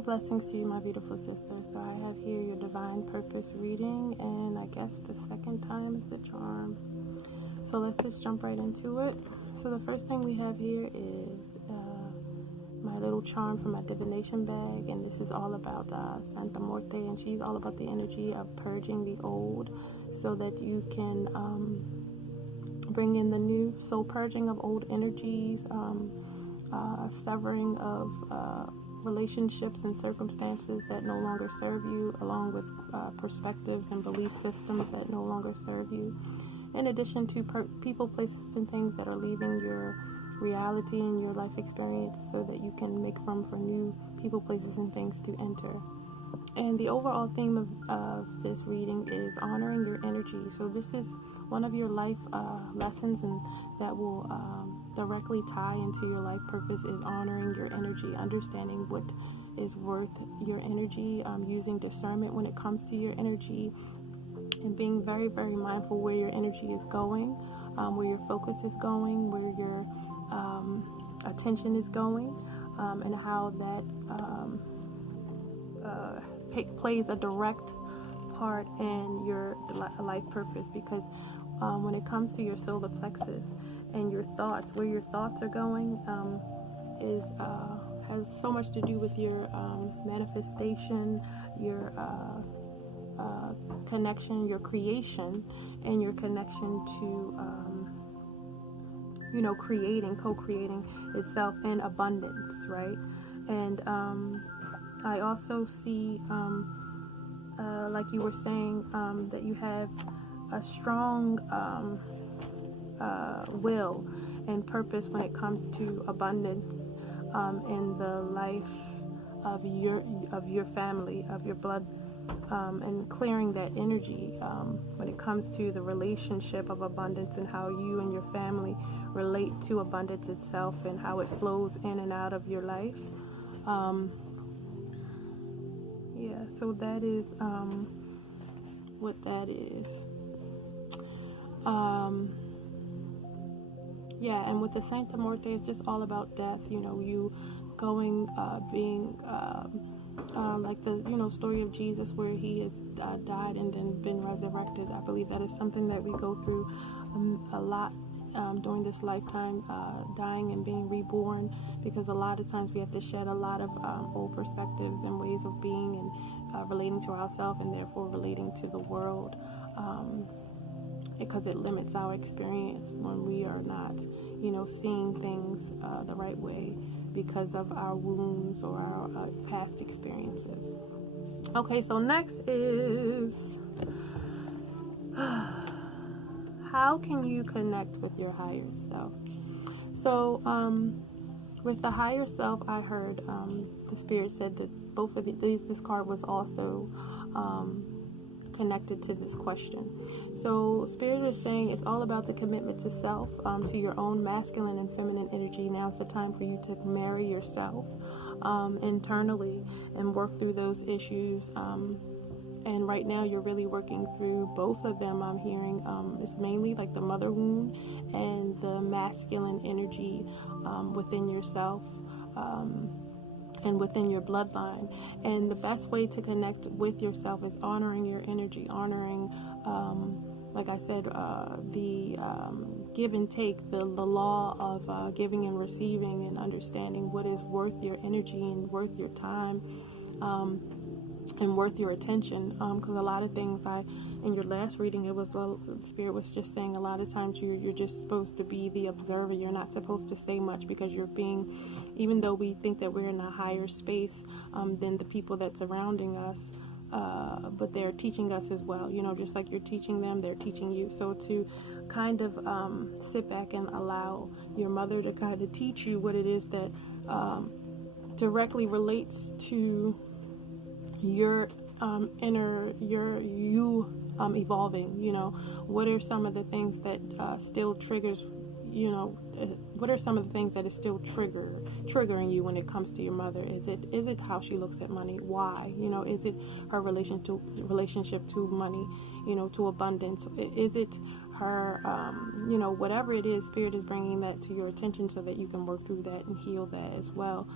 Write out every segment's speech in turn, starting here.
Many blessings to you, my beautiful sister. So I have here your divine purpose reading, and I guess the second time is the charm. So let's just jump right into it. So the first thing we have here is my little charm from my divination bag, and this is all about Santa Muerte, and she's all about the energy of purging the old so that you can bring in the new. So purging of old energies, severing of relationships and circumstances that no longer serve you, along with perspectives and belief systems that no longer serve you, in addition to people, places, and things that are leaving your reality and your life experience so that you can make room for new people, places, and things to enter. And the overall theme of this reading is honoring your energy. So this is one of your life lessons, and that will directly tie into your life purpose, is honoring your energy, understanding what is worth your energy, using discernment when it comes to your energy, and being very, very mindful where your energy is going, where your focus is going, where your attention is going, and how that plays a direct part in your life purpose. Because when it comes to your solar plexus and your thoughts, where your thoughts are going has so much to do with your manifestation, your connection, your creation, and your connection to creating, co-creating itself in abundance, right? And I also see, like you were saying, that you have a strong will and purpose when it comes to abundance in the life of your family, of your blood, and clearing that energy when it comes to the relationship of abundance and how you and your family relate to abundance itself and how it flows in and out of your life. So that is what that is. And with the Santa Muerte, it's just all about death. You going, being like the story of Jesus, where he has died and then been resurrected. I believe that is something that we go through a lot during this lifetime, dying and being reborn, because a lot of times we have to shed a lot of old perspectives and ways of being and relating to ourselves, and therefore relating to the world, because it limits our experience when we are not seeing things the right way because of our wounds or our past experiences. Okay, so next is how can you connect with your higher self? So with the higher self, I heard the spirit said that both of this card was also connected to this question. So spirit is saying it's all about the commitment to self, to your own masculine and feminine energy. Now it's the time for you to marry yourself internally and work through those issues. And right now you're really working through both of them. I'm hearing it's mainly like the mother wound and the masculine energy within yourself and within your bloodline. And the best way to connect with yourself is honoring your energy, honoring, like I said, the give and take, the law of giving and receiving, and understanding what is worth your energy and worth your time, and worth your attention, because a lot of things, in your last reading, it was spirit was just saying a lot of times you're just supposed to be the observer. You're not supposed to say much, because you're being, even though we think that we're in a higher space than the people that's surrounding us, but they're teaching us as well, just like you're teaching them, they're teaching you. So to kind of sit back and allow your mother to kind of teach you what it is that directly relates to your inner, you evolving. What are some of the things that still triggers, what are some of the things that is still triggering you when it comes to your mother? Is it how she looks at money? Why? Is it her relationship to money, to abundance? Is it her, whatever it is, spirit is bringing that to your attention so that you can work through that and heal that as well.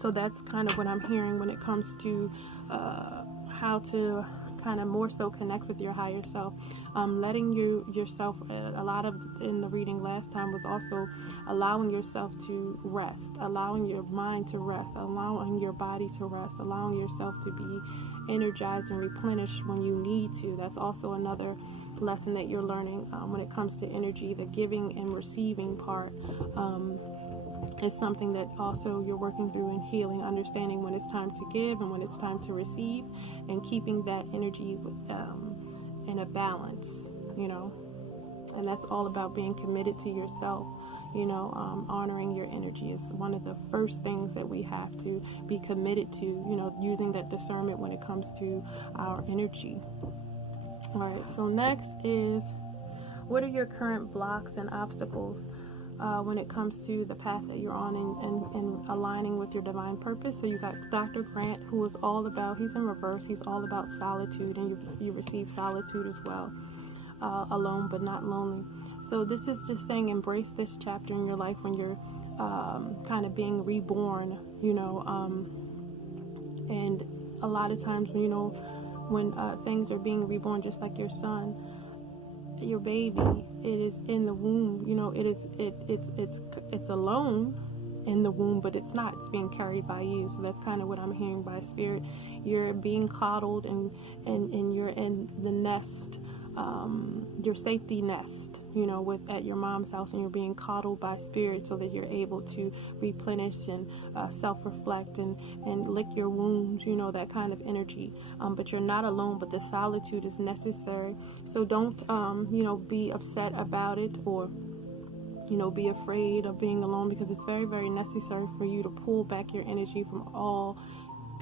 So that's kind of what I'm hearing when it comes to how to kind of more so connect with your higher self. Letting yourself, a lot of in the reading last time was also allowing yourself to rest, allowing your mind to rest, allowing your body to rest, allowing yourself to be energized and replenished when you need to. That's also another lesson that you're learning when it comes to energy. The giving and receiving part is something that also you're working through in healing, understanding when it's time to give and when it's time to receive, and keeping that energy in a balance, and that's all about being committed to yourself. Honoring your energy is one of the first things that we have to be committed to, using that discernment when it comes to our energy. All right, so next is, what are your current blocks and obstacles when it comes to the path that you're on and aligning with your divine purpose? So you got Dr. Grant, who is all about, he's in reverse, he's all about solitude, and you receive solitude as well, alone but not lonely. So this is just saying, embrace this chapter in your life when you're kind of being reborn, and a lot of times, when things are being reborn, just like your son, your baby, it is in the womb, it's alone in the womb, but it's not, it's being carried by you. So that's kind of what I'm hearing by spirit. You're being coddled and you're in the nest, your safety nest, at your mom's house, and you're being coddled by spirit so that you're able to replenish and self-reflect and lick your wounds, that kind of energy. But you're not alone, but the solitude is necessary. So don't, be upset about it, or be afraid of being alone, because it's very, very necessary for you to pull back your energy from all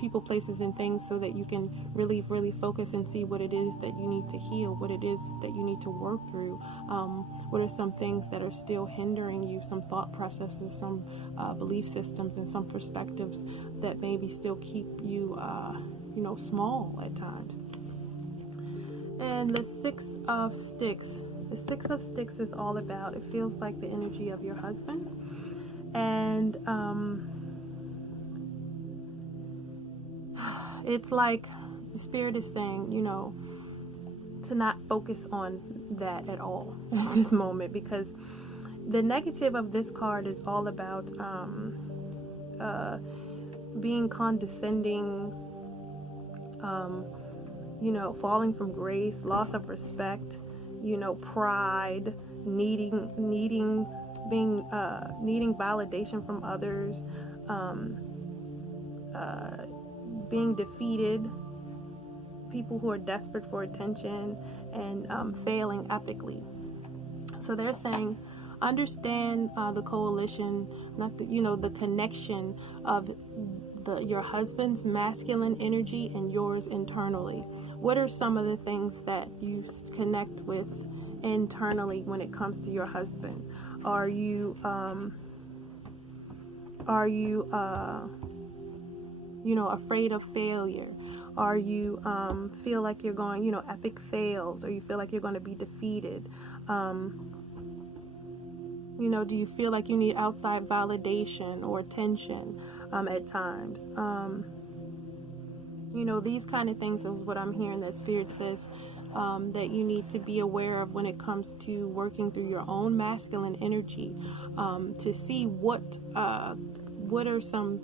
people, places, and things, so that you can really, really focus and see what it is that you need to heal, what it is that you need to work through. What are some things that are still hindering you, some thought processes, some belief systems, and some perspectives that maybe still keep you, small at times. And the Six of Sticks. The Six of Sticks is all about, it feels like the energy of your husband. And it's like the spirit is saying, to not focus on that at all at this moment, because the negative of this card is all about being condescending, falling from grace, loss of respect, pride, needing validation from others, being defeated, people who are desperate for attention, and failing epically. So they're saying, understand the coalition, not the connection of your husband's masculine energy and yours internally. What are some of the things that you connect with internally when it comes to your husband? Are you afraid of failure? Are you feel like you're going, epic fails, or you feel like you're going to be defeated? Do you feel like you need outside validation or attention at times? These kind of things is what I'm hearing that Spirit says that you need to be aware of when it comes to working through your own masculine energy, to see what are some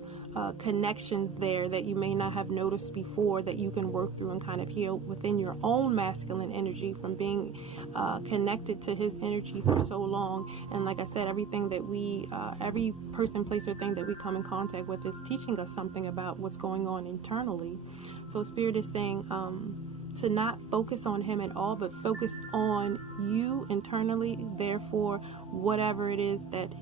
connections there that you may not have noticed before, that you can work through and kind of heal within your own masculine energy from being connected to his energy for so long. And like I said, everything that every person, place, or thing that we come in contact with is teaching us something about what's going on internally. So Spirit is saying to not focus on him at all, but focus on you internally. Therefore, whatever it is that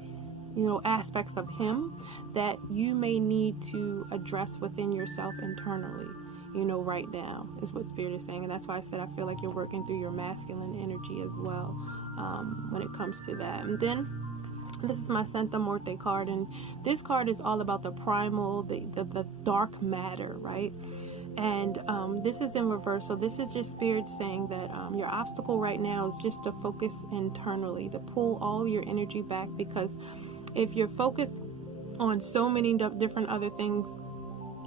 aspects of him that you may need to address within yourself internally, right now, is what Spirit is saying. And that's why I said I feel like you're working through your masculine energy as well when it comes to that. And then this is my Santa Muerte card, and this card is all about the primal, the dark matter, right? And this is in reverse. So this is just Spirit saying that your obstacle right now is just to focus internally, to pull all your energy back, because if you're focused on so many different other things,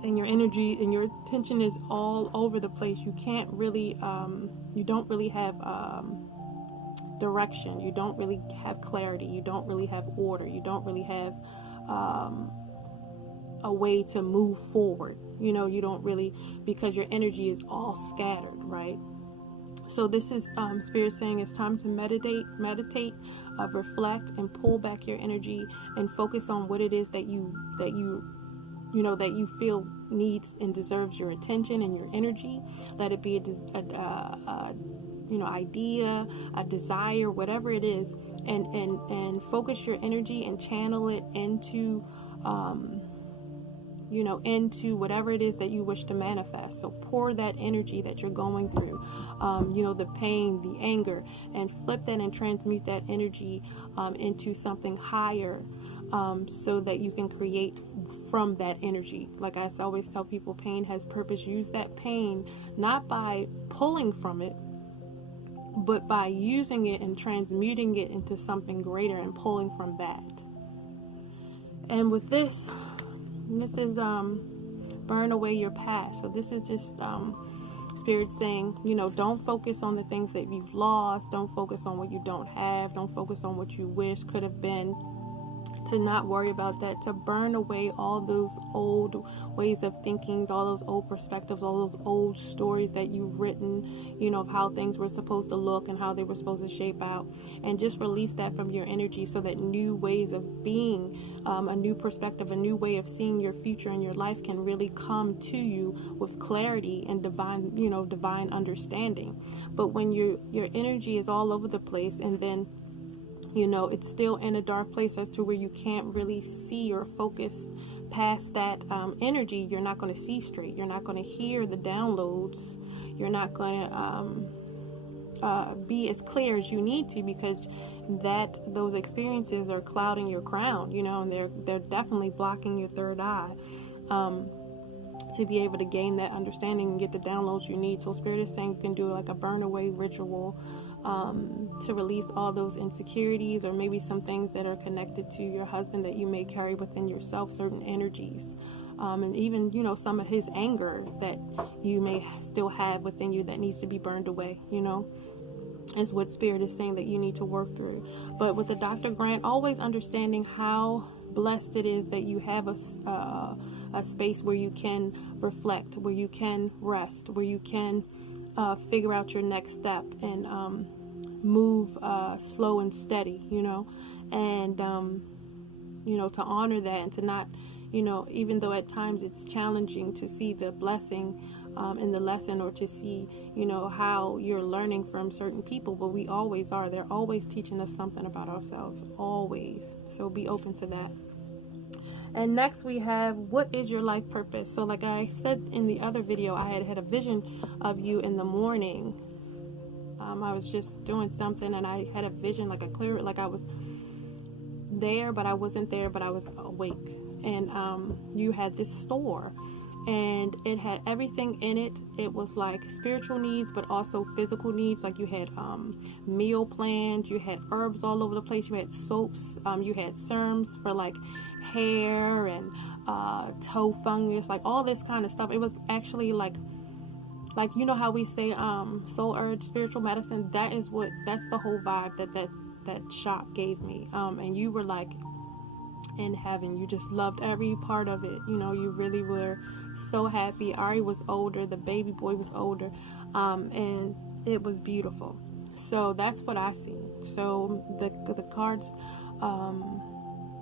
and your energy and your attention is all over the place. You can't really, you don't really have direction. You don't really have clarity. You don't really have order. You don't really have a way to move forward. You know, you don't really, because your energy is all scattered, right? So this is Spirit saying it's time to meditate, reflect, and pull back your energy and focus on what it is that you feel needs and deserves your attention and your energy. Let it be idea, a desire, whatever it is, and focus your energy and channel it into into whatever it is that you wish to manifest. So pour that energy that you're going through, the pain, the anger, and flip that and transmute that energy into something higher, so that you can create from that energy. Like I always tell people, pain has purpose. Use that pain not by pulling from it, but by using it and transmuting it into something greater and pulling from that. And with this is burn away your past. So this is just Spirit saying, don't focus on the things that you've lost. Don't focus on what you don't have. Don't focus on what you wish could have been. To not worry about that, to burn away all those old ways of thinking, all those old perspectives, all those old stories that you've written, of how things were supposed to look and how they were supposed to shape out, and just release that from your energy so that new ways of being, a new perspective, a new way of seeing your future and your life can really come to you with clarity and divine understanding. But when your energy is all over the place, and then it's still in a dark place as to where you can't really see or focus past that energy, you're not going to see straight. You're not going to hear the downloads. You're not going to be as clear as you need to, because those experiences are clouding your crown, and they're definitely blocking your third eye, to be able to gain that understanding and get the downloads you need. So Spirit is saying you can do like a burn away ritual, to release all those insecurities, or maybe some things that are connected to your husband that you may carry within yourself, certain energies, and even some of his anger that you may still have within you that needs to be burned away, is what Spirit is saying that you need to work through. But with the Dr. Grant, always understanding how blessed it is that you have a space where you can reflect, where you can rest, where you can figure out your next step, and move slow and steady, and to honor that, and to not, even though at times it's challenging to see the blessing in the lesson, or to see, how you're learning from certain people, but we always are. They're always teaching us something about ourselves, always. So be open to that. And next we have, what is your life purpose? So like I said in the other video, I had a vision of you in the morning. I was just doing something, and I had a vision, like I was there, but I wasn't there, but I was awake. And you had this store, and it had everything in it. It was like spiritual needs, but also physical needs. Like you had meal plans, you had herbs all over the place, you had soaps, you had serums for like hair and toe fungus, like all this kind of stuff. It was actually like how we say soul urge, spiritual medicine. That's the whole vibe that shop gave me. And you were like in heaven. You just loved every part of it. You really were so happy. Ari was older, the baby boy was older, and it was beautiful. So that's what I see. So the cards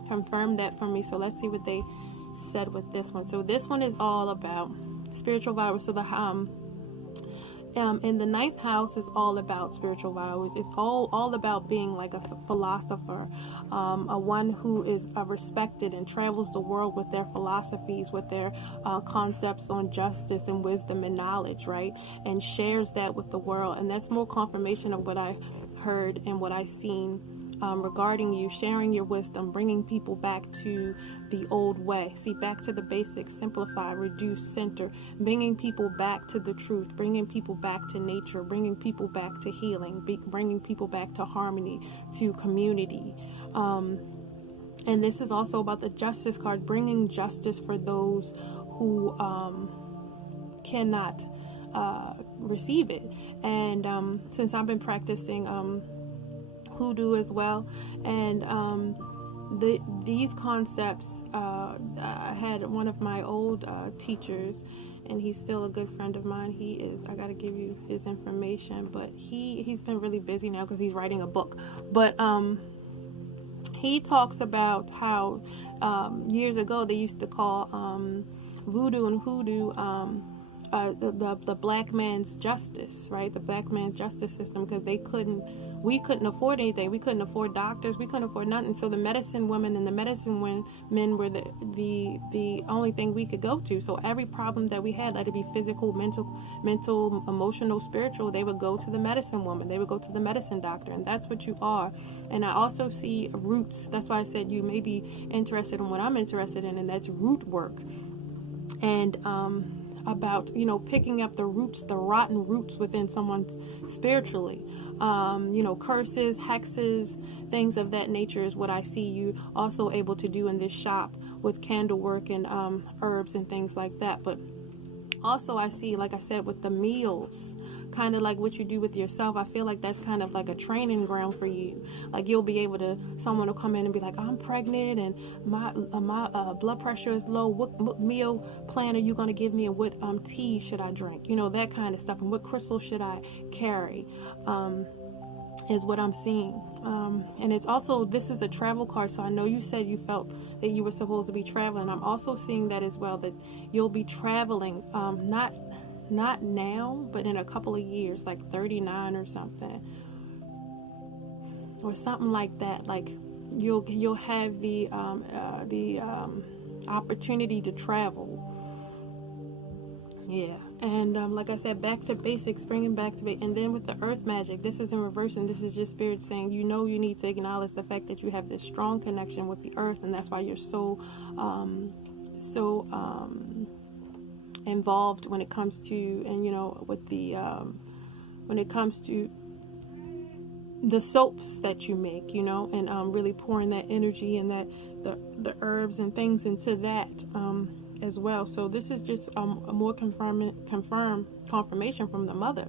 confirmed that for me. So let's see what they said with this one. So this one is all about spiritual virus. So the in the 9th house is all about spiritual values. It's all about being like a philosopher, a one who is respected and travels the world with their philosophies, with their concepts on justice and wisdom and knowledge, right? And shares that with the world. And that's more confirmation of what I heard and what I seen regarding you, sharing your wisdom, bringing people back to the old way. See, back to the basics, simplify, reduce, center, bringing people back to the truth, bringing people back to nature, bringing people back to healing, bringing people back to harmony, to community. And this is also about the justice card, bringing justice for those who cannot receive it. And since I've been practicing hoodoo as well, and these concepts, I had one of my old teachers, and he's still a good friend of mine. I gotta give you his information, but he's been really busy now because he's writing a book. But he talks about how years ago they used to call voodoo and hoodoo the black man's justice, right? The black man's justice system, because we couldn't afford anything. We couldn't afford doctors. We couldn't afford nothing. So the medicine women and the medicine men were the only thing we could go to. So every problem that we had, let it be physical, mental, emotional, spiritual, they would go to the medicine woman. They would go to the medicine doctor, and that's what you are. And I also see roots. That's why I said you may be interested in what I'm interested in, and that's root work. And about picking up the roots, the rotten roots within someone spiritually, curses, hexes, things of that nature is what I see you also able to do in this shop with candle work and herbs and things like that. But also I see, like I said, with the meals, kind of like what you do with yourself. I feel like that's kind of like a training ground for you. Like you'll be able to, someone will come in and be like, I'm pregnant and my blood pressure is low. What meal plan are you going to give me, and what tea should I drink? That kind of stuff. And what crystal should I carry is what I'm seeing. And it's also, this is a travel card. So I know you said you felt that you were supposed to be traveling. I'm also seeing that as well, that you'll be traveling, not now, but in a couple of years, like 39 or something like that. Like you'll have the opportunity to travel. Yeah. And like I said, back to basics, bringing back to and then with the earth magic, this is in reverse, and this is just spirit saying you need to acknowledge the fact that you have this strong connection with the earth, and that's why you're so involved when it comes to, and with the when it comes to the soaps that you make, and really pouring that energy and that the herbs and things into that as well. So this is just a more confirmation from the mother,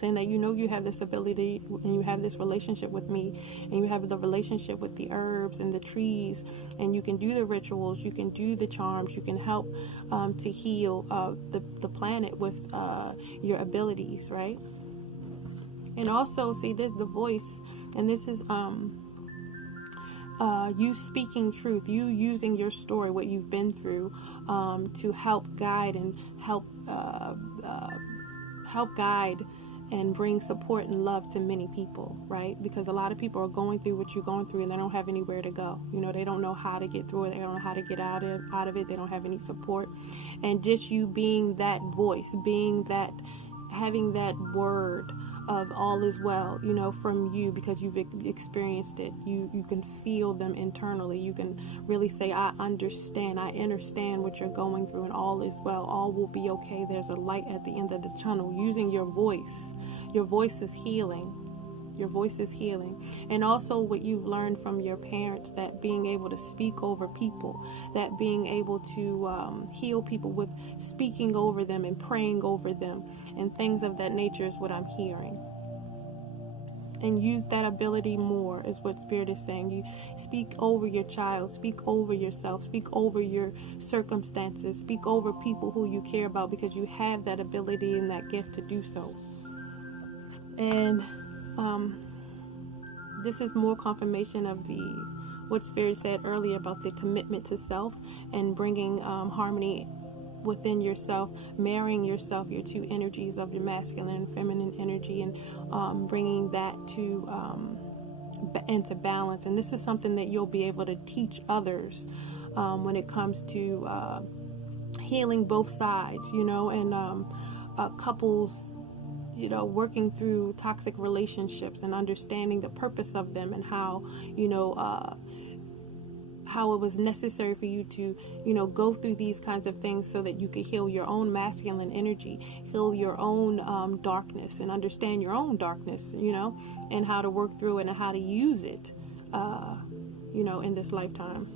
saying that you have this ability and you have this relationship with me, and you have the relationship with the herbs and the trees, and you can do the rituals, you can do the charms, you can help to heal the planet with your abilities, right? And also, see, there's the voice, and this is you speaking truth, you using your story, what you've been through, to help guide and help guide and bring support and love to many people, right? Because a lot of people are going through what you're going through, and they don't have anywhere to go. They don't know how to get through it. They don't know how to get out of it. They don't have any support. And just you being that voice, having that word of all is well, from you, because you've experienced it. You can feel them internally. You can really say, I understand what you're going through, and all is well. All will be okay. There's a light at the end of the tunnel. Using your voice. Your voice is healing. Your voice is healing. And also what you've learned from your parents, that being able to speak over people, that being able to heal people with speaking over them and praying over them and things of that nature is what I'm hearing. And use that ability more is what Spirit is saying. You speak over your child, speak over yourself, speak over your circumstances, speak over people who you care about, because you have that ability and that gift to do so. And this is more confirmation of what Spirit said earlier about the commitment to self and bringing harmony within yourself, marrying yourself, your two energies of your masculine and feminine energy, and bringing that into balance. And this is something that you'll be able to teach others when it comes to healing both sides, and couples, working through toxic relationships and understanding the purpose of them, and how, how it was necessary for you to, go through these kinds of things so that you could heal your own masculine energy, heal your own darkness, and understand your own darkness, and how to work through it and how to use it in this lifetime.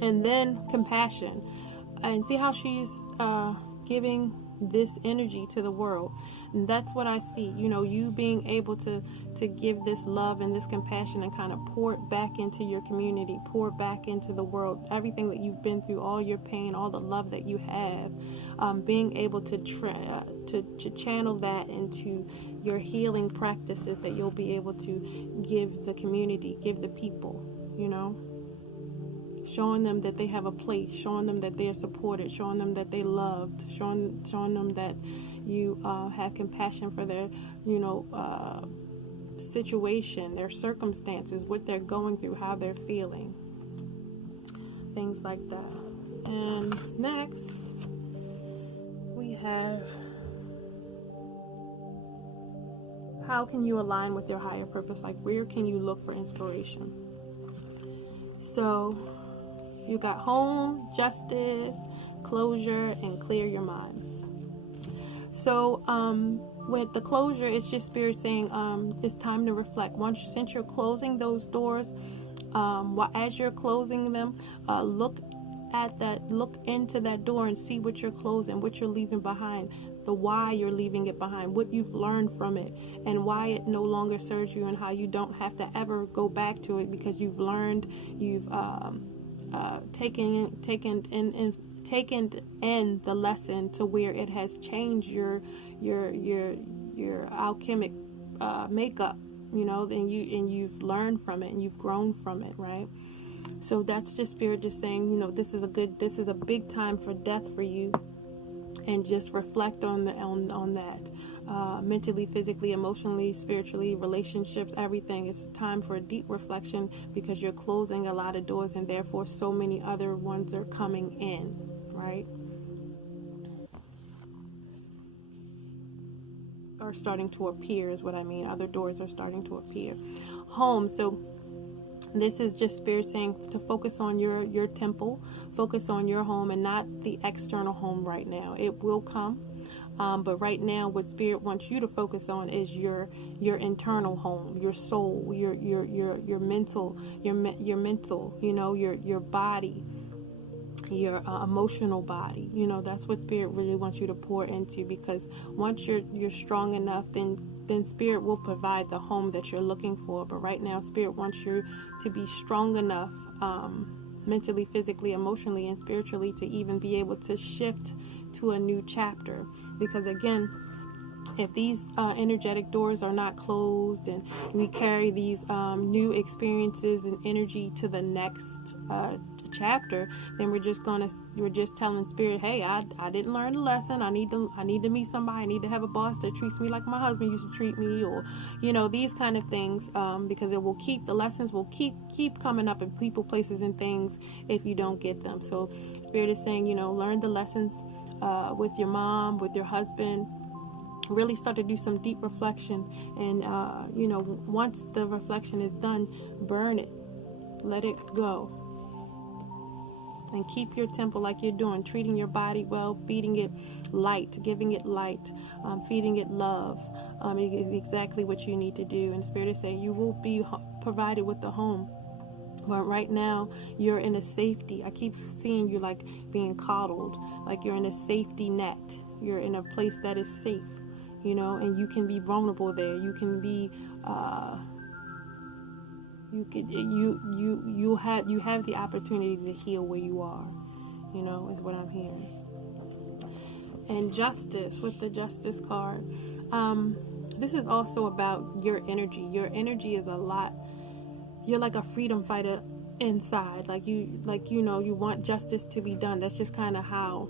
And then compassion, and see how she's giving this energy to the world. And that's what I see, you being able to give this love and this compassion and kind of pour it back into your community, pour it back into the world, everything that you've been through, all your pain, all the love that you have, being able to channel that into your healing practices that you'll be able to give the community, give the people, showing them that they have a place, showing them that they're supported, showing them that they're loved, showing them that you have compassion for their, situation, their circumstances, what they're going through, how they're feeling, things like that. And next, we have, how can you align with your higher purpose? Like, where can you look for inspiration? So, you got home, justice, closure, and clear your mind. So, with the closure, it's just Spirit saying it's time to reflect. Since you're closing those doors, as you're closing them, look into that door and see what you're closing, what you're leaving behind, the why you're leaving it behind, what you've learned from it, and why it no longer serves you, and how you don't have to ever go back to it because you've learned, you've taken in the lesson to where it has changed your alchemic makeup, and you've learned from it and you've grown from it, right? So that's just Spirit just saying, this is a big time for death for you, and just reflect on that, mentally, physically, emotionally, spiritually, relationships, everything. It's time for a deep reflection because you're closing a lot of doors, and therefore so many other ones are coming in, right? Are starting to appear is what I mean. Other doors are starting to appear. Home. So this is just Spirit saying to focus on your temple, focus on your home, and not the external home right now. It will come. But right now, what Spirit wants you to focus on is your internal home, your soul, your mental, your body, your emotional body. That's what Spirit really wants you to pour into, because once you're strong enough, then Spirit will provide the home that you're looking for. But right now, Spirit wants you to be strong enough, mentally, physically, emotionally, and spiritually, to even be able to shift to a new chapter. Because again, if these energetic doors are not closed, and we carry these new experiences and energy to the next chapter, then we're just telling Spirit, hey, I didn't learn the lesson. I need to meet somebody. I need to have a boss that treats me like my husband used to treat me, or these kind of things, because the lessons will keep coming up in people, places, and things if you don't get them. So Spirit is saying, learn the lessons with your mom, with your husband. Really start to do some deep reflection, and once the reflection is done, burn it, let it go, and keep your temple like you're doing, treating your body well, feeding it light, giving it light, feeding it love. Is exactly what you need to do. And Spirit is saying you will be provided with a home. But right now, you're in a safety. I keep seeing you like being coddled, like you're in a safety net. You're in a place that is safe, and you can be vulnerable there. You can be, you have the opportunity to heal where you are, is what I'm hearing. And justice, with the Justice card, this is also about your energy. Your energy is a lot. You're like a freedom fighter inside. You want justice to be done. That's just kind of how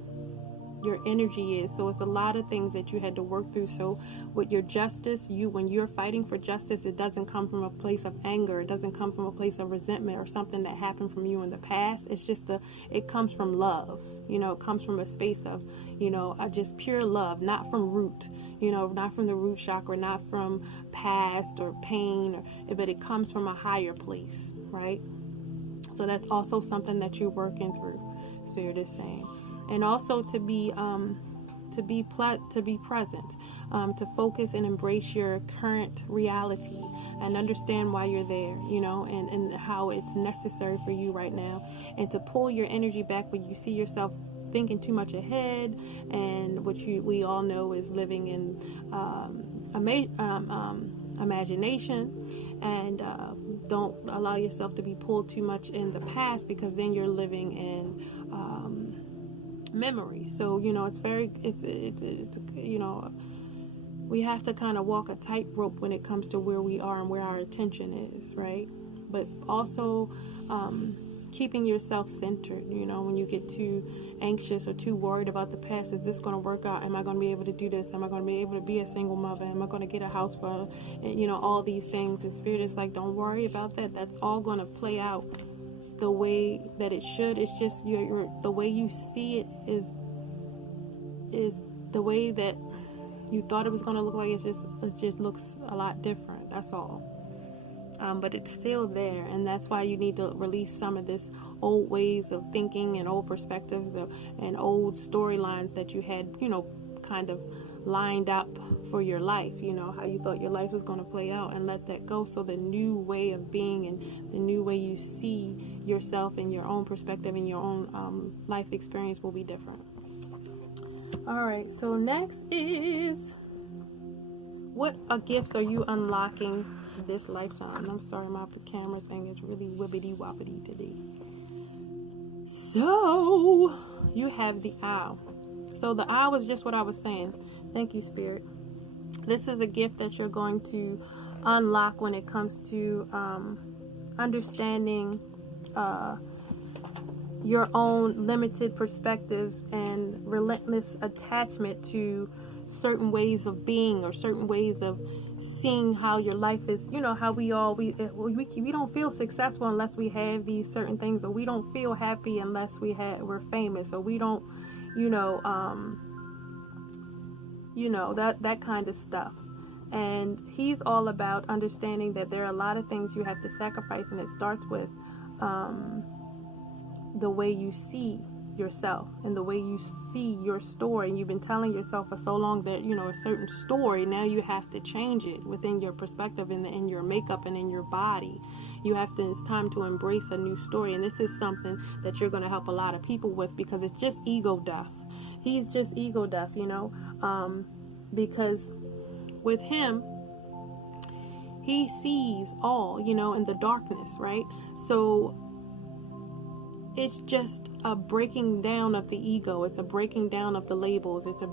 your energy is. So it's a lot of things that you had to work through. So with your justice, when you're fighting for justice, it doesn't come from a place of anger. It doesn't come from a place of resentment or something that happened from you in the past. It's just it comes from love. It comes from a space of, just pure love, not from root, not from the root chakra, not from past or pain, but it comes from a higher place, right? So that's also something that you're working through, Spirit is saying. And also to be present, to focus and embrace your current reality and understand why you're there, and how it's necessary for you right now, and to pull your energy back when you see yourself thinking too much ahead, and what we all know is living in imagination, and don't allow yourself to be pulled too much in the past, because then you're living in memory. So we have to kind of walk a tightrope when it comes to where we are and where our attention is, right? But also keeping yourself centered. When you get too anxious or too worried about the past, is this going to work out? Am I going to be able to do this? Am I going to be able to be a single mother? Am I going to get a house for, all these things? And Spirit is like, don't worry about that. That's all going to play out the way that it should. It's just the way you see it is the way that you thought it was going to look like. It just looks a lot different. That's all. But it's still there, and that's why you need to release some of this old ways of thinking and old perspectives and old storylines that you had, kind of lined up for your life, how you thought your life was going to play out, and let that go, so the new way of being and the new way you see yourself and your own perspective and your own life experience will be different. All right, so next is, what gifts are you unlocking this lifetime? I'm sorry, my camera thing is really wibbity wobbity today. So you have the owl. So the owl is just what I was saying. Thank you, Spirit. This is a gift that you're going to unlock when it comes to understanding your own limited perspectives and relentless attachment to certain ways of being, or certain ways of seeing how your life is. How we don't feel successful unless we have these certain things, or we don't feel happy unless we're famous, or we don't that kind of stuff. And he's all about understanding that there are a lot of things you have to sacrifice, and it starts with the way you see yourself and the way you see your story. And you've been telling yourself for so long that a certain story, now you have to change it within your perspective and in your makeup and in your body. It's time to embrace a new story. And this is something that you're going to help a lot of people with, because it's just ego death. He's just ego death, because with him, he sees all, in the darkness, right? So it's just a breaking down of the ego. It's a breaking down of the labels. It's a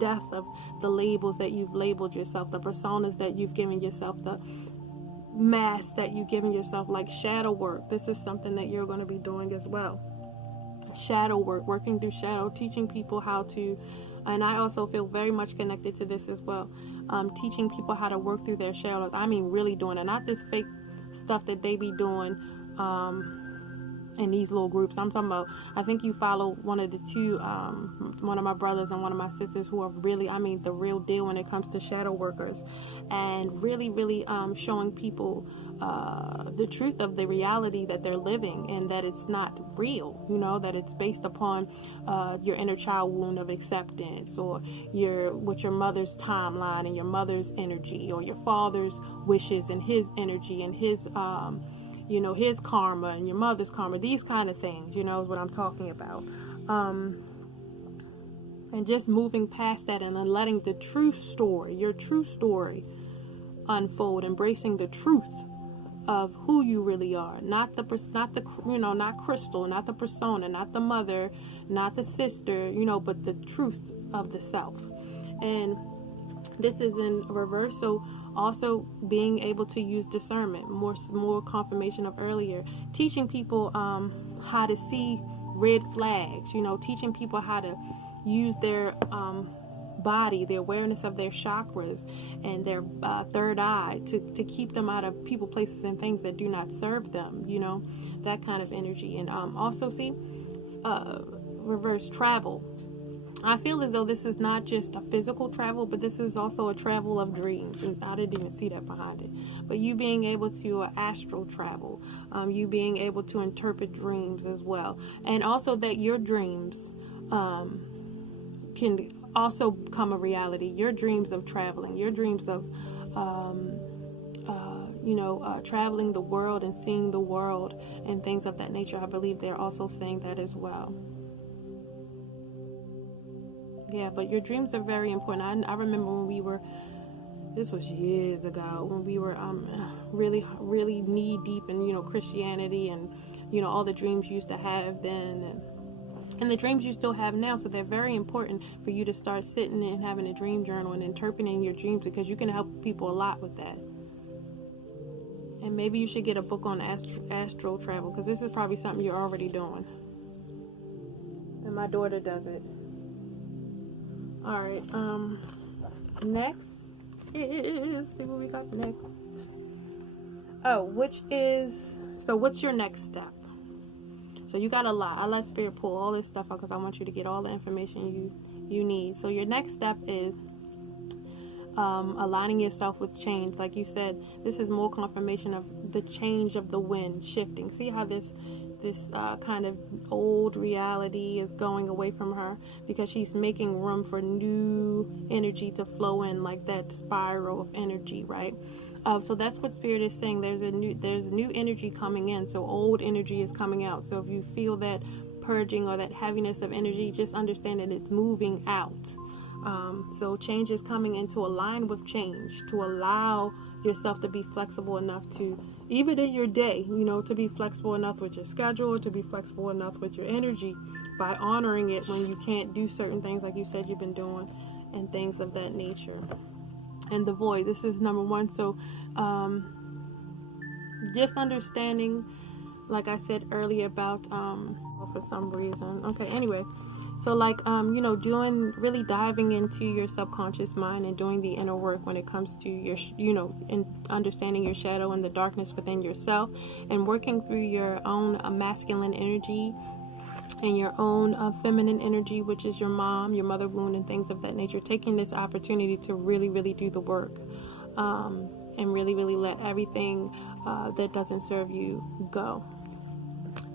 death of the labels that you've labeled yourself, the personas that you've given yourself, the mask that you've given yourself, like shadow work. This is something that you're going to be doing as well. Shadow work, working through shadow, teaching people how to, and I also feel very much connected to this as well, teaching people how to work through their shadows. I mean, really doing it, not this fake stuff that they be doing, in these little groups. I'm talking about, I think you follow one of the two, one of my brothers and one of my sisters, who are really, the real deal when it comes to shadow workers, and really, really showing people the truth of the reality that they're living, and that it's not real, that it's based upon your inner child wound of acceptance, or your mother's timeline and your mother's energy, or your father's wishes and his energy and his his karma and your mother's karma, these kind of things, is what I'm talking about. And just moving past that, and then letting the true story, your true story, unfold, embracing the truth of who you really are, not Crystal, not the persona, not the mother, not the sister, but the truth of the self. And this is in reverse. So also being able to use discernment, more confirmation of earlier, teaching people how to see red flags, teaching people how to use their body, the awareness of their chakras and their third eye to keep them out of people, places, and things that do not serve them, that kind of energy. And also see reverse travel. I feel as though this is not just a physical travel, but this is also a travel of dreams. And I didn't even see that behind it. But you being able to astral travel, you being able to interpret dreams as well. And also that your dreams can also become a reality. Your dreams of traveling, your dreams of traveling the world and seeing the world and things of that nature. I believe they're also saying that as well. Yeah, but your dreams are very important. I remember when we were, this was years ago, when we were really, really knee deep in, Christianity and, all the dreams you used to have then and the dreams you still have now. So they're very important for you to start sitting and having a dream journal and interpreting your dreams, because you can help people a lot with that. And maybe you should get a book on astral travel, because this is probably something you're already doing. And my daughter does it. Alright, next is, see what we got next. Oh, what's your next step? So you got a lot. I let Spirit pull all this stuff out because I want you to get all the information you need. So your next step is aligning yourself with change. Like you said, this is more confirmation of the change of the wind shifting. See how this kind of old reality is going away from her, because she's making room for new energy to flow in, like that spiral of energy, right? So that's what Spirit is saying. There's new energy coming in. So old energy is coming out. So if you feel that purging or that heaviness of energy, just understand that it's moving out. So change is coming in to align with change, to allow yourself to be flexible enough to, even in your day, to be flexible enough with your schedule, to be flexible enough with your energy, by honoring it when you can't do certain things like you said you've been doing and things of that nature. And the void, this is number one. So just understanding, like I said earlier about for some reason, okay, anyway, so like really diving into your subconscious mind and doing the inner work when it comes to your in understanding your shadow and the darkness within yourself, and working through your own masculine energy and your own feminine energy, which is your mother wound and things of that nature. Taking this opportunity to really, really do the work, and really, really let everything that doesn't serve you go.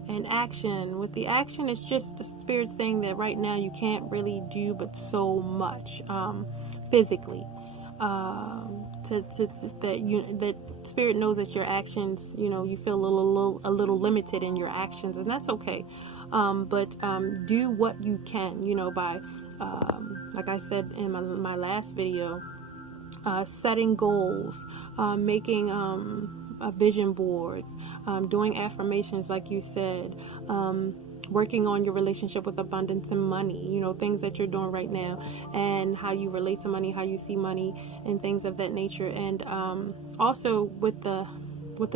And action. With the action, it's just the Spirit saying that right now you can't really do but so much physically. That Spirit knows that your actions, you feel a little limited in your actions, and that's okay. But do what you can, by like I said in my last video, setting goals, making vision boards, doing affirmations like you said, working on your relationship with abundance and money, things that you're doing right now, and how you relate to money, how you see money, and things of that nature. And also with the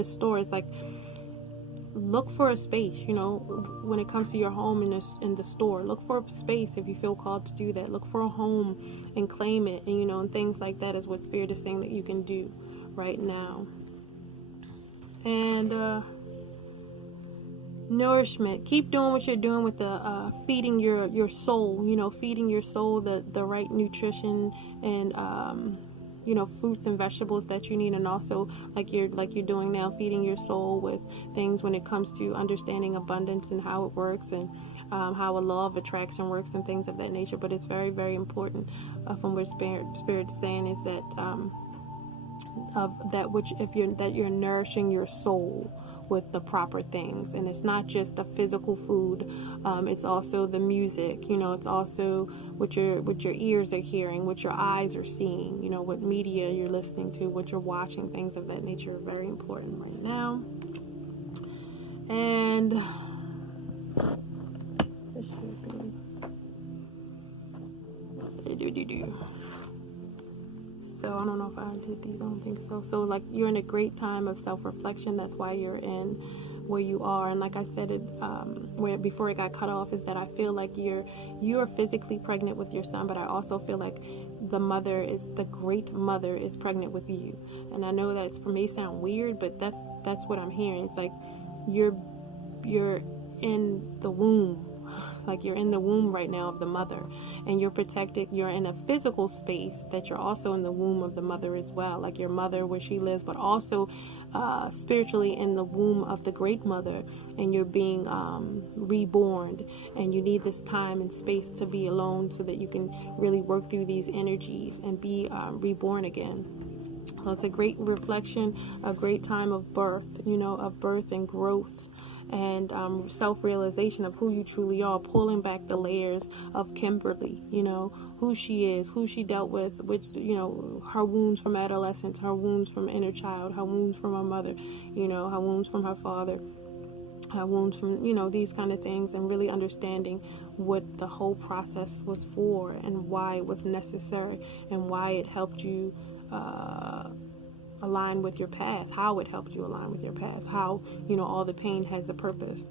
stores, like, look for a space, when it comes to your home in the store. Look for a space if you feel called to do that. Look for a home and claim it, and and things like that is what Spirit is saying that you can do right now. And nourishment. Keep doing what you're doing with the feeding your soul, feeding your soul the right nutrition and fruits and vegetables that you need, and also like you're doing now, feeding your soul with things when it comes to understanding abundance and how it works, and how a law of attraction works and things of that nature. But it's very, very important from what Spirit's saying is that that you're nourishing your soul with the proper things. And it's not just the physical food, it's also the music, it's also what your ears are hearing, what your eyes are seeing, what media you're listening to, what you're watching. Things of that nature are very important right now. And this should be so I don't know if I did these. I don't think so. So like, you're in a great time of self-reflection. That's why you're in where you are. And like I said it before it got cut off, is that I feel like you're physically pregnant with your son, but I also feel like the great mother is pregnant with you. And I know that it may sound weird, but that's what I'm hearing. It's like you're in the womb. Like, you're in the womb right now of the mother, and you're protected. You're in a physical space that you're also in the womb of the mother as well, like your mother where she lives, but also spiritually in the womb of the great mother, and you're being reborn, and you need this time and space to be alone so that you can really work through these energies and be reborn again. So it's a great reflection, a great time of birth, of birth and growth, and self-realization of who you truly are, pulling back the layers of Kimberly, who she is, who she dealt with, which, her wounds from adolescence, her wounds from inner child, her wounds from her mother, her wounds from her father, her wounds from, these kind of things, and really understanding what the whole process was for and why it was necessary and why it helped you align with your path, how it helped you align with your path, how, all the pain has a purpose.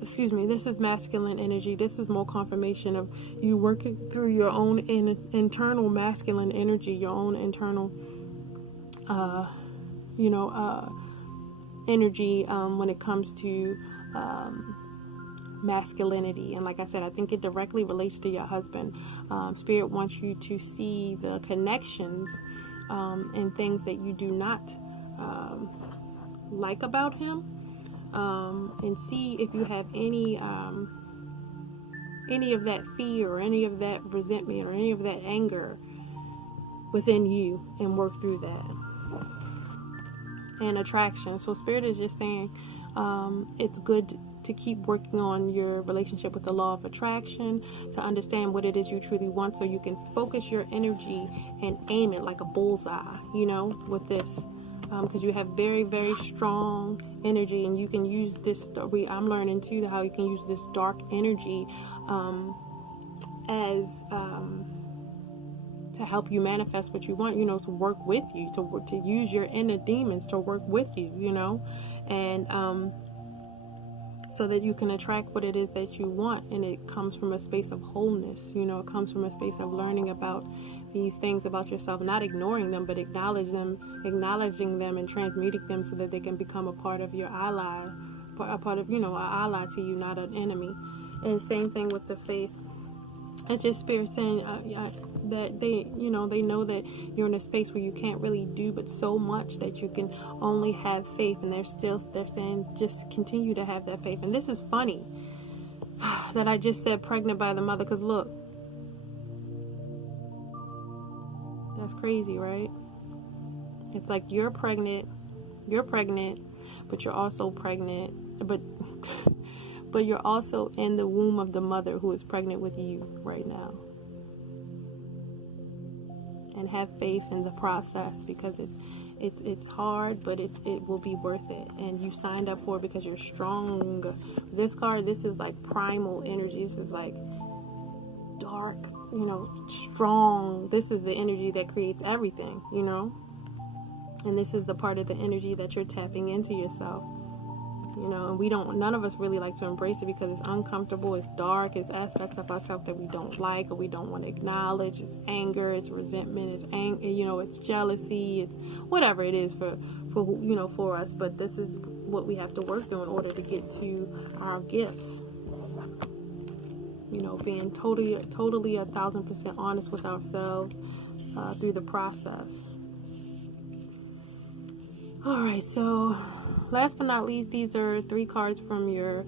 Excuse me, this is masculine energy. This is more confirmation of you working through your own internal masculine energy, your own internal, energy when it comes to masculinity. And like I said, I think it directly relates to your husband. Spirit wants you to see the connections and things that you do not like about him, and see if you have any of that fear or any of that resentment or any of that anger within you, and work through that. And attraction. So Spirit is just saying it's good to keep working on your relationship with the law of attraction, to understand what it is you truly want, so you can focus your energy and aim it like a bullseye, with this. Because you have very, very strong energy, and you can use this. I'm learning too how you can use this dark energy as to help you manifest what you want. To work with you, to use your inner demons to work with you. And so that you can attract what it is that you want, and it comes from a space of wholeness. It comes from a space of learning about these things about yourself, not ignoring them, but acknowledging them and transmuting them so that they can become a part of your ally, a part of, an ally to you, not an enemy. And same thing with the faith. It's just Spirit saying that they know that you're in a space where you can't really do but so much, that you can only have faith, and they're saying just continue to have that faith. And this is funny that I just said pregnant by the mother, because look, that's crazy, right? It's like you're pregnant, but you're also pregnant, but you're also in the womb of the mother who is pregnant with you right now. And have faith in the process, because it's hard, but it will be worth it. And you signed up for it because you're strong. This card, this is like primal energy. This is like dark, strong. This is the energy that creates everything, And this is the part of the energy that you're tapping into yourself. And none of us really like to embrace it because it's uncomfortable, it's dark, it's aspects of ourselves that we don't like or we don't want to acknowledge. It's anger, it's resentment, it's jealousy, it's whatever it is for us. But this is what we have to work through in order to get to our gifts. Being totally 1,000% honest with ourselves through the process. All right, so last but not least, these are 3 cards from your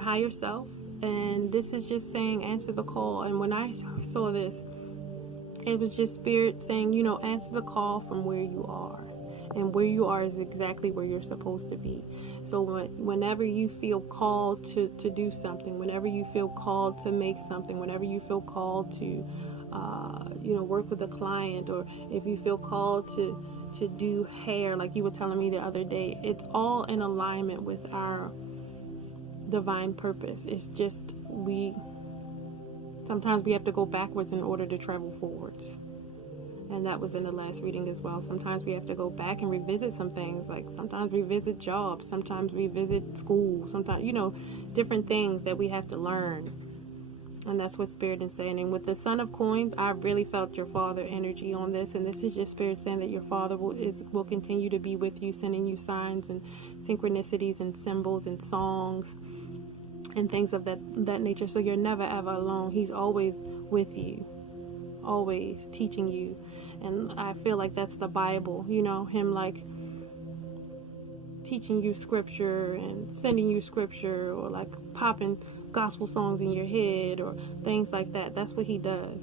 higher self, and this is just saying answer the call. And when I saw this, it was just Spirit saying, answer the call from where you are, and where you are is exactly where you're supposed to be. So whenever you feel called to do something, whenever you feel called to make something, whenever you feel called to work with a client, or if you feel called to do hair, like you were telling me the other day, it's all in alignment with our divine purpose. It's just sometimes we have to go backwards in order to travel forwards. And that was in the last reading as well. Sometimes we have to go back and revisit some things, like sometimes revisit jobs, sometimes revisit school, sometimes, different things that we have to learn. And that's what Spirit is saying. And with the Son of Coins, I really felt your father energy on this. And this is just Spirit saying that your father will continue to be with you, sending you signs and synchronicities and symbols and songs and things of that nature. So you're never, ever alone. He's always with you, always teaching you. And I feel like that's the Bible, him like teaching you scripture and sending you scripture, or like popping gospel songs in your head or things like that. That's what he does.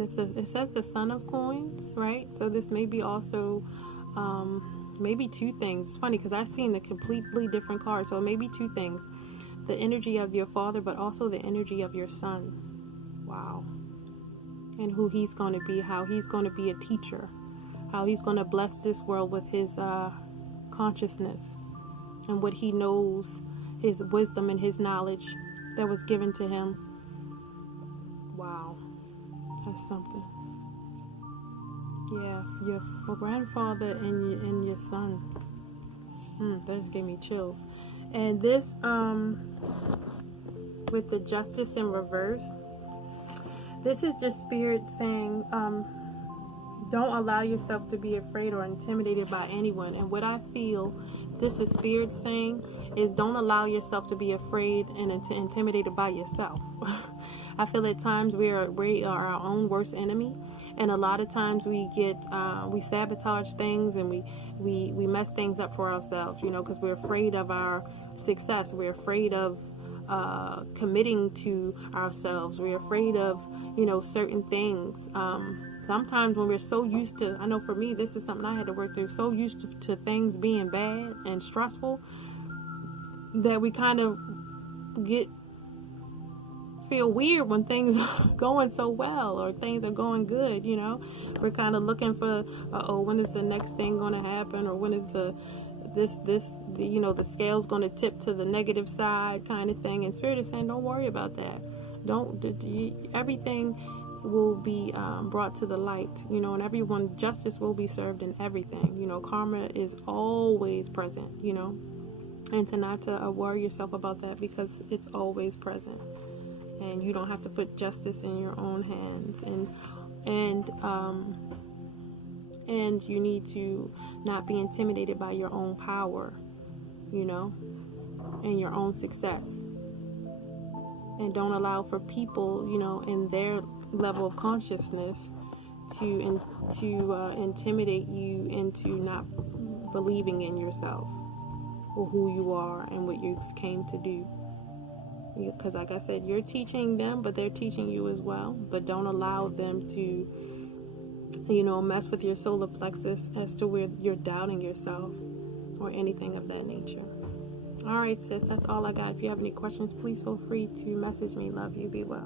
and it says the Son of Coins, right? So this may be also maybe two things. It's funny because I've seen the completely different card, so it may be two things: the energy of your father, but also the energy of your son. Wow. And who he's going to be, how he's going to be a teacher, how he's going to bless this world with his consciousness and what he knows, his wisdom and his knowledge that was given to him. Wow, that's something. Yeah, your grandfather and your son. That just gave me chills. And this, with the Justice in reverse, this is just Spirit saying, don't allow yourself to be afraid or intimidated by anyone. And what I feel this is Spirit saying is, don't allow yourself to be afraid and intimidated by yourself. I feel at times we are our own worst enemy, and a lot of times we sabotage things and we mess things up for ourselves, because we're afraid of our success. We're afraid of committing to ourselves. We're afraid of certain things. Sometimes when we're so used to, I know for me, this is something I had to work through, so used to things being bad and stressful that we kind of feel weird when things are going so well or things are going good. We're kind of looking for, when is the next thing going to happen, or when is the scale's going to tip to the negative side kind of thing. And Spirit is saying, don't worry about that. Everything will be brought to the light, and everyone, justice will be served in everything. Karma is always present, and to worry yourself about that, because it's always present, and you don't have to put justice in your own hands, and you need to not be intimidated by your own power, and your own success, and don't allow for people, in their level of consciousness to intimidate you into not believing in yourself or who you are and what you came to do. Because like I said, you're teaching them, but they're teaching you as well. But don't allow them to mess with your solar plexus as to where you're doubting yourself or anything of that nature. All right, sis, that's all I got. If you have any questions, please feel free to message me. Love you. Be well.